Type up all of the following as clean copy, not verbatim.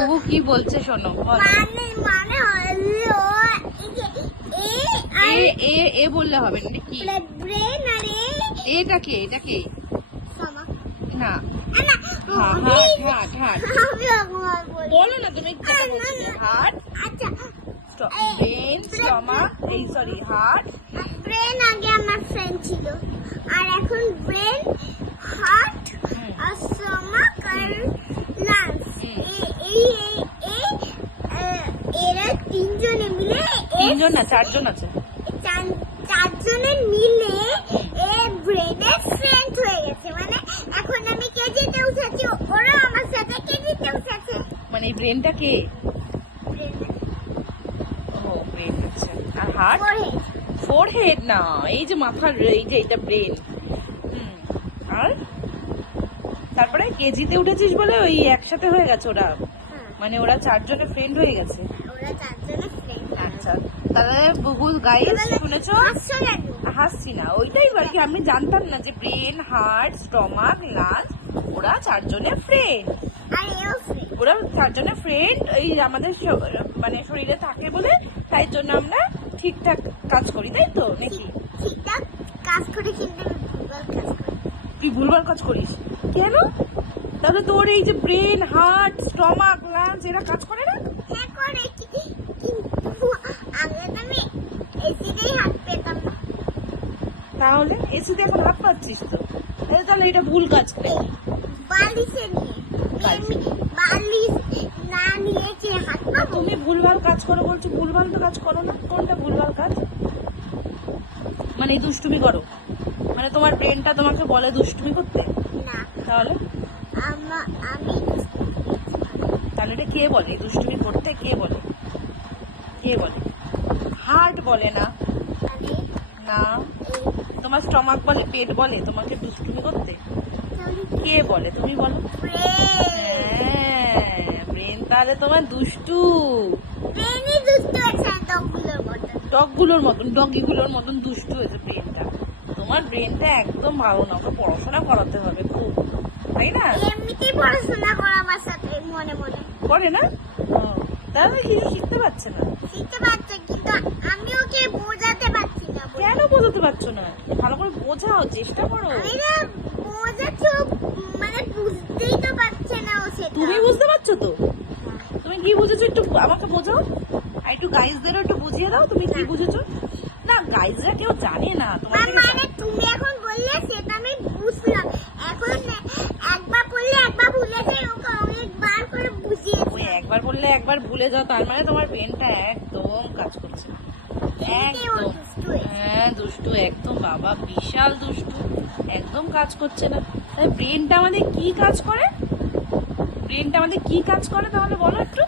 বুবু কি বলছে শোনো, মানে হলো এ এ বললে হবে না কি? ব্রেন আর এটা কি? এটা কি? সমা না, না হার্ট হার্ট বলো না তুমি যেটা বলছিলে। হার্ট, আচ্ছা ব্রেন, স্টমাক, এই সরি হার্ট। ব্রেন আগে আমার ফ্রেন্ড ছিল, আর এখন ব্রেন, হার্ট আর স্টমাক আর লাংস, এরা তিনজনে মিলে, তিনজন না চারজন আছে। চারজনের মিলে ব্রেনের ফ্রেন্ড হয়ে গেছে। মানে এখন আমি কেজিতে উঠেছি, ওরা আমার সাথে কেজিতে উঠেছে। মানে এই ব্রেনটা কে? ও ব্রেন আছে। আর হার্ট? ফোরহেড না, এই যে মাথার, এই যে এটা ব্রেন। আর তারপরে কেজিতে উঠেছিস বলে ওই একসাথে হয়ে গেছে ওরা, মানে ওরা চারজনের ফ্রেন্ড হয়ে গেছে। ওরা চারজনের ফ্রেন্ড। আচ্ছা, তাহলে বহু গাইস শুনেছো? হাসছি না, ওইটাই আর কি, আমি জানতাম না যে ব্রেন, হার্ট, স্টমাক, লাংস ওরা চারজনের ফ্রেন্ড। আর এও ফ্রেন্ড। ওরা চারজনের ফ্রেন্ড এই আমাদের মানে শরীরে থাকে বলে, তাই জন্য আমরা ঠিকঠাক কাজ করি, তাই তো নাকি? ঠিকঠাক কাজ করে, কিন্তু ভুলভাল কাজ করি। তুই ভুলভাল কাজ করিস কেন? তাহলে তোর এই যে ব্রেন, হার্ট, স্টমাক, লাংস এরা কাজ করে না? হ্যাঁ করে, কিন্তু আগে তো আমি এসিতেই হাত পেতাম না। তাহলে এসিতে এখন হাত পাচ্ছিস তো, তাহলে এটা ভুল কাজ করে। বালিশে নিয়ে বালিশ না নিয়েছে হাত পাবো? তুমি ভুলভাল কাজ করো বলছো, ভুলভাল তো কাজ করো না। কোনটা ভুলভাল কাজ? মানে এই দুষ্টুমি করো, মানে তোমার ব্রেনটা তোমাকে বলে দুষ্টুমি করতে? না, তাহলে আমি তাহলে এটা কে বলে এই দুষ্টুমি করতে? কে বলে? কে বলে? হার্ট বলে না। মানে না, তোমার স্টমাক বলে, পেট বলে তোমাকে দুষ্টুমি করতে? কে বলে? তুমি বলো। হ্যাঁ, ব্রেন তাহলে তোমার দুষ্টু। ব্রেনই দুষ্ট আছে ডগগুলোর মতো। ডগগুলোর মতন, ডগিগুলোর মতন দুষ্টু হয়েছে ব্রেনটা। তোমার ব্রেনটা একদম ভালো না, ওকে পড়াশোনা করাতে হবে খুব, তাই না? এমনিতেই পড়াশোনা করে আমার সাথে মনে মনে। করে না? ও, তাহলে কিছু শিখতে পারছে না। শিখতে পারছে, কিন্তু আমি ওকে বোঝাতে পারছি না। কেন বোঝাতে পারছো না? ভালো করে বোঝাও, চেষ্টা করো। আমি না বোঝাচ্ছি, মানে বুঝতেই তো পারছে না ও সেটা। তুমি বুঝতে পারছো তো? তুমি কি বুঝেছো একটু আমাকে বোঝাও, আর একটু গাইজদেরও একটু বুঝিয়ে দাও তুমি কি বুঝেছো। না, গাইজরা কেউ জানে না তোমার থেকে মানে তুমি এখন বললে সেটা আমি বুঝলাম, এখন একবার বললে একবার ভুলে যাই, ওকে অনেকবার করে বুঝিয়ে। ওই একবার বললে একবার ভুলে যাও, তার মানে তোমার ব্রেনটা একদম কাজ করছে না। একদম, হ্যাঁ দুষ্টু একদম, বাবা বিশাল দুষ্টু, একদম কাজ করছে না। তাহলে ব্রেনটা আমাদের কি কাজ করে? ব্রেনটা আমাদের কি কাজ করে তাহলে বলো একটু।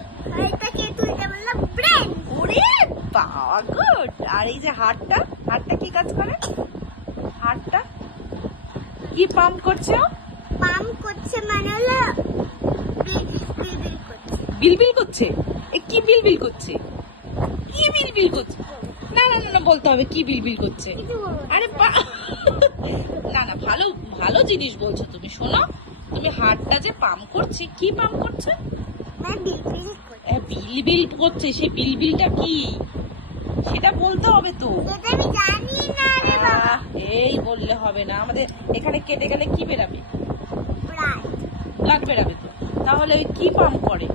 এটাকে তুলতে বললাম ব্রেন। ওরে বাবা, গুড। আর এই যে হার্টটা, হার্টটা কি কাজ করে? হার্টটা কি পাম্প করছে? ও পাম্প করছে, মানে হলো বিলবিল করছে। বিলবিল করছে? এ কি বিলবিল করছে? কি বিলবিল করছে? না না না না, বলতে হবে কি বিলবিল করছে। কিছু বলবো না। আরে না না, ভালো ভালো জিনিস বলছো তুমি। শোনো, তুমি হার্টটা যে পাম্প করছে, কি পাম্প করছে? মানে বিলবিল করছে। বিলবিল করছে, সেই বিলবিলটা কি সেটা বলতে হবে তো। এটা আমি জানি না রে বাবা। এই বললে হবে না, আমাদের এখানে কেটে গেলে কি বেরাবে? ব্লাড। ব্লাড বেরাবে তো। তাহলে ওই কি পাম্প করে?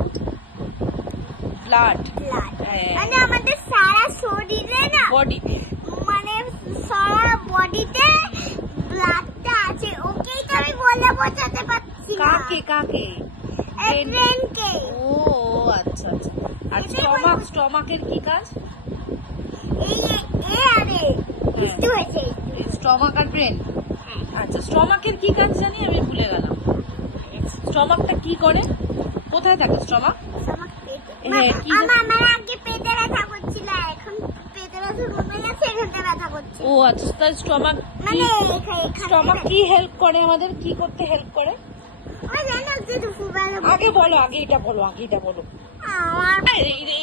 ব্লাড। ব্লাড হ্যাঁ, মানে আমাদের সারা শরীরে না, বডি, মানে সারা বডিতে ব্লাডটা আছে। ওকেই তো আমি বলে বোঝাতে পারছি না। কাকে কাকে? ব্রেনকে। ও আচ্ছা আচ্ছা। আর স্টমাক, স্টমাকের কি কাজ? এই আরে বুঝতে হয়েছে। স্টমাক আর ব্রেন। আচ্ছা, স্টমাকের কি কাজ জানি আমি ভুলে গেলাম। স্টমাকটা কি করে? কোথায় থাকে স্টমাক? আমার পেটে, হ্যাঁ, কি আমার আগে পেটে ব্যথা করছিল, এখন পেটে ব্যথা কমে গেছে, এখানে ব্যথা করছে। ও আচ্ছা, তাই স্টমাক মানে স্টমাক কি হেল্প করে আমাদের? কি করতে হেল্প করে? ওই জানো যে দুপুরবেলা আগে বলো, আগে এটা বলো, আগে এটা বলো। আমার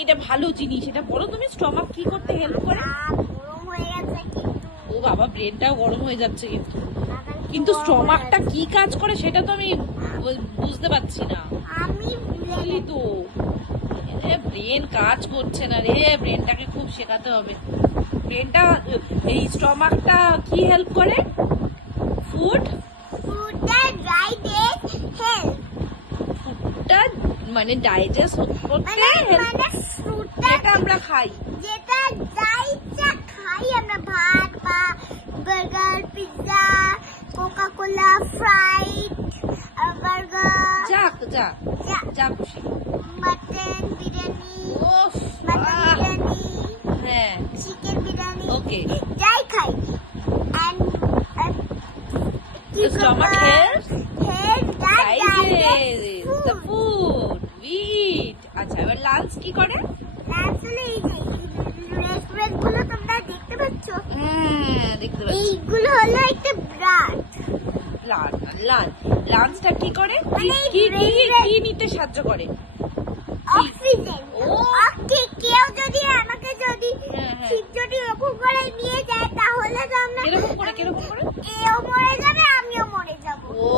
এটা ভালো জিনিস, এটা বলো তুমি। স্টমাক কি করতে হেল্প করে? গরম হয়ে গেছে, কিন্তু ও বাবা, ব্রেনটাও গরম হয়ে যাচ্ছে কিন্তু। বাবার কিন্তু গরম হয়ে স্টমাকটা গেছে। কি কাজ করে সেটা তো আমি বুঝতে পারছি না। আমি ভুলে বুঝলি তো ব্রেন কাজ করছে না রে, ব্রেনটাকে খুব শেখাতে হবে। ব্রেনটা এই স্টমাকটা কি হেল্প করে? ফুড ফুডটা ডাইজেস্ট হেল্প ফুডটা মানে ডাইজেস্ট করতে মানে হেল্প, মানে ফুডটা যেটা আমরা খাই। যেটা যা খাই আমরা, ভাত বা burger, pizza, Coca Cola, fried burger, যা যা যা খুশি। মটন বিরিয়ানি, ওফ মটন বিরিয়ানি, হ্যাঁ চিকেন বিরিয়ানি, ওকে। যাই খাই and The stomach helps digest the food we eat. আচ্ছা এবার লাঞ্চ কি করে? আসলে এই যে রেস্টুরেন্ট গুলো তোমরা দেখতে পাচ্ছ, হ্যাঁ দেখতে পাচ্ছি। এইগুলো হলো একটা ব্রান্ড। লাঞ্চটা কি করে? মানে কি brain- কি নিতে সাহায্য করে? অক্সিজেন। ও। ওকে, কেউ যদি আমাকে যদি হ্যাঁ, হ্যাঁ। ঠিক যদি ওরকম করে নিয়ে যায় তাহলে তো আমরা কিরকম করে? এও মরে যাবে, আমিও মরে যাব। ও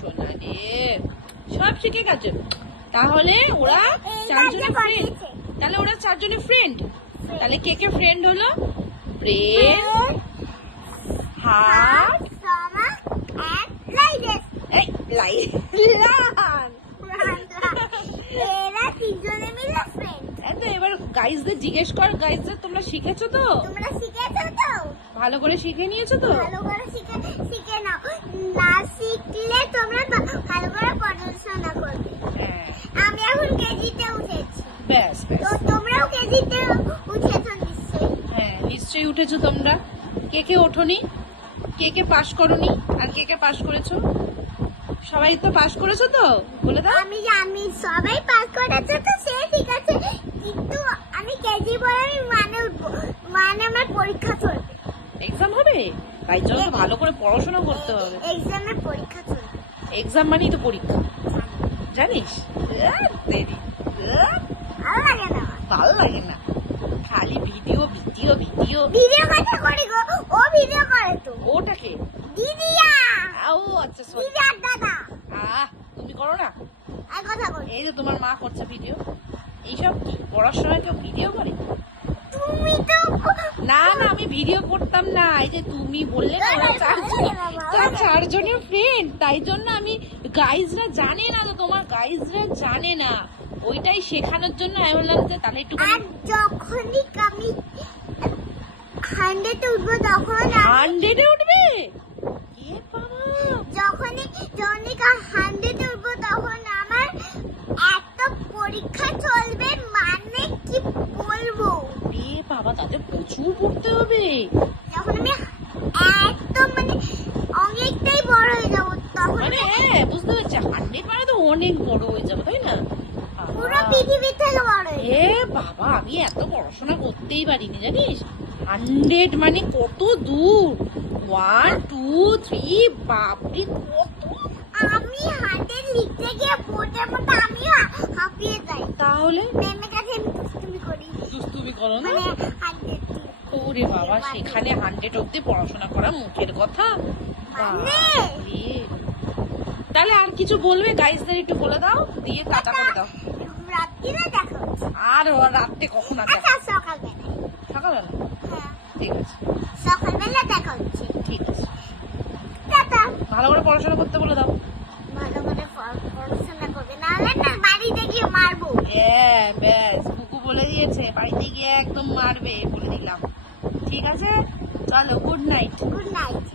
সোনা রে, সব শিখে গেছে। তাহলে ওরা এই চারজনে কাজটা ফ্রেন্ড। করিয়েছে। তাহলে ওরা চারজনে ফ্রেন্ড। তাহলে কে ফ্রেন্ড হলো? Brain, heart, stomach and digest। এই লান। এরা তিনজনে মিলে ফ্রেন্ড। তো এবার গাইজদের জিজ্ঞেস কর, গাইজদের তোমরা শিখেছো তো? তোমরা শিখেছো তো? ভালো করে শিখে নিয়েছো তো? ভালো করে শিখে নাও। না শিখলে তোমরা ভালো করে পড়াশোনা করবে। হ্যাঁ আমি এখন কেজিতে উঠেছি, ব্যাস তো তোমরাও কেজিতে উঠেছো নিশ্চয়ই। হ্যাঁ নিশ্চয়ই উঠেছো তোমরা। কে ওঠোনি? কে পাস করোনি? আর কে পাস করেছো? সবাই তো পাস করেছো তো? বলে দাও। আমি সবাই পাস করেছে তো সে ঠিক আছে, কিন্তু আমি কেজি পরে আমি মানে উঠবো, মানে আমার পরীক্ষা চলবে, এক্সাম হবে, তাই জন্য তো ভালো করে পড়াশোনা করতে হবে। এক্সামের পরীক্ষা চলবে। এক্সাম মানেই তো পরীক্ষা, জানিস? দেরি ভালো লাগে না, ভালো লাগে না, খালি ভিডিও ভিডিও কথা করি গো, ও ভিডিও করে তো। ওটাকে দিদিয়া, ও আচ্ছা সরি। দিদার দাদা তুমি করো না? আর কথা করি। এই যে তোমার মা করছে ভিডিও, এইসব কি পড়ার সময় কেউ ভিডিও করে? তুমি তো না আমি ভিডিও করতাম না। এই যে তুমি বললে না ওরা চারজনের ফ্রেন্ড, তাই জন্য আমি গাইজরা জানে না তো, তোমার গাইজরা জানে না, ওইটাই শেখানোর জন্য আমি বললাম যে তাহলে একটু আর যখনই আমি 100 উঠবো তখন 100 উঠবে। এ বাবা, যখনই 100 উঠবো তখন আমার এত পরীক্ষা চলবে, মানে কি বলবো। এ বাবা, তাতে প্রচুর পড়তে হবে। যখন আমি একদম মানে অনেকটাই বড় হয়ে যাবো তখন মানে বুঝতে পারছি 100 মানে তো অনেক বড় হয়ে যাবে, তাই না? পুরো পৃথিবী থেকে বড় হয়ে যাবো। এ বাবা, আমি এত পড়াশোনা করতেই পারিনি জানিস। 100 মানে কত দূর, 1 2 3 বাপরে কত। আমি হাতে লিখতে গিয়ে বোর্ডের মতো আমি হাঁপিয়ে যাই। তাহলে ম্যামের কাছে আমি দুষ্টুমি করি, দুষ্টুমি করো না? মানে 100 ওরে বাবা, সেখানে 100 অব্দি পড়াশোনা করা মুখের কথা। মানে? বাপরে। তাহলে আর কিছু বলবে গাইজদের একটু বলে দাও, দিয়ে টাটা করে দাও। রাত্রিরে দেখা হচ্ছে। আর রাত্রে কখন আছে? আচ্ছা সকালবেলা, সকালবেলা? হ্যাঁ ঠিক আছে সকালবেলা দেখা হচ্ছে। ঠিক আছে। টাটা। ভালো করে পড়াশোনা করতে বলে দাও। ভালো করে পড়াশোনা করবে, নাহলে না বাড়িতে গিয়ে মারবো। হ্যাঁ ব্যাস, কুকু বলে দিয়েছে বাড়িতে গিয়ে একদম মারবে, বলে দিলাম। ঠিক আছে, চলো, গুড নাইট। Good night.